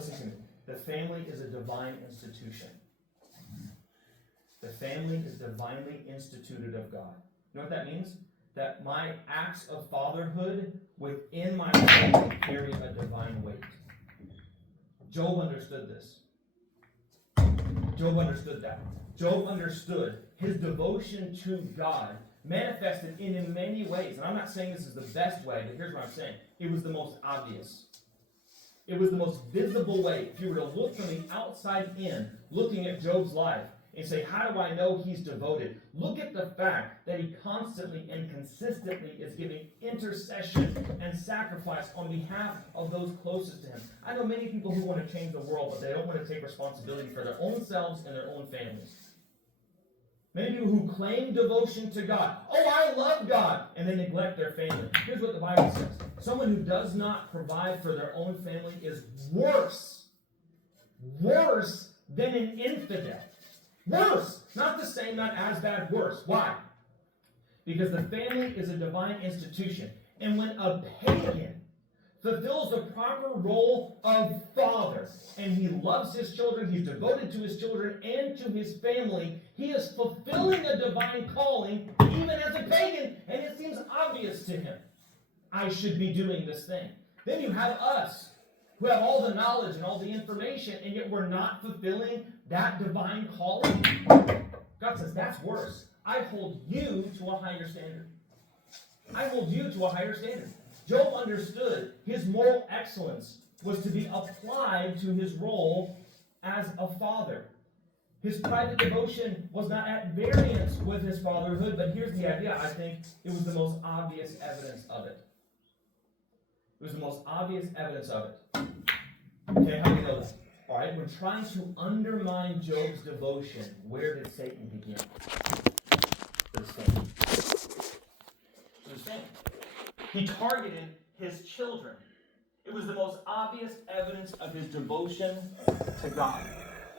listen to me. The family is a divine institution. The family is divinely instituted of God. You know what that means? That my acts of fatherhood within my family carry a divine weight. Job understood this. Job understood that. Job understood his devotion to God manifested in many ways. And I'm not saying this is the best way, but here's what I'm saying. It was the most obvious. It was the most visible way. If you were to look from the outside in, looking at Job's life, and say, how do I know he's devoted? Look at the fact that he constantly and consistently is giving intercession and sacrifice on behalf of those closest to him. I know many people who want to change the world, but they don't want to take responsibility for their own selves and their own families. Many people who claim devotion to God. Oh, I love God, and they neglect their family. Here's what the Bible says. Someone who does not provide for their own family is worse than an infidel. Worse. Not the same, not as bad, worse. Why? Because the family is a divine institution. And when a pagan fulfills the proper role of father, and he loves his children, he's devoted to his children and to his family, he is fulfilling a divine calling, even as a pagan, and it seems obvious to him. I should be doing this thing. Then you have us, who have all the knowledge and all the information, and yet we're not fulfilling that divine calling. God says, that's worse. I hold you to a higher standard. I hold you to a higher standard. Job understood his moral excellence was to be applied to his role as a father. His private devotion was not at variance with his fatherhood, but here's the idea. I think it was the most obvious evidence of it. It was the most obvious evidence of it. Okay, how do you know that? All right, when trying to undermine Job's devotion, where did Satan begin? With his family. He targeted his children. It was the most obvious evidence of his devotion to God.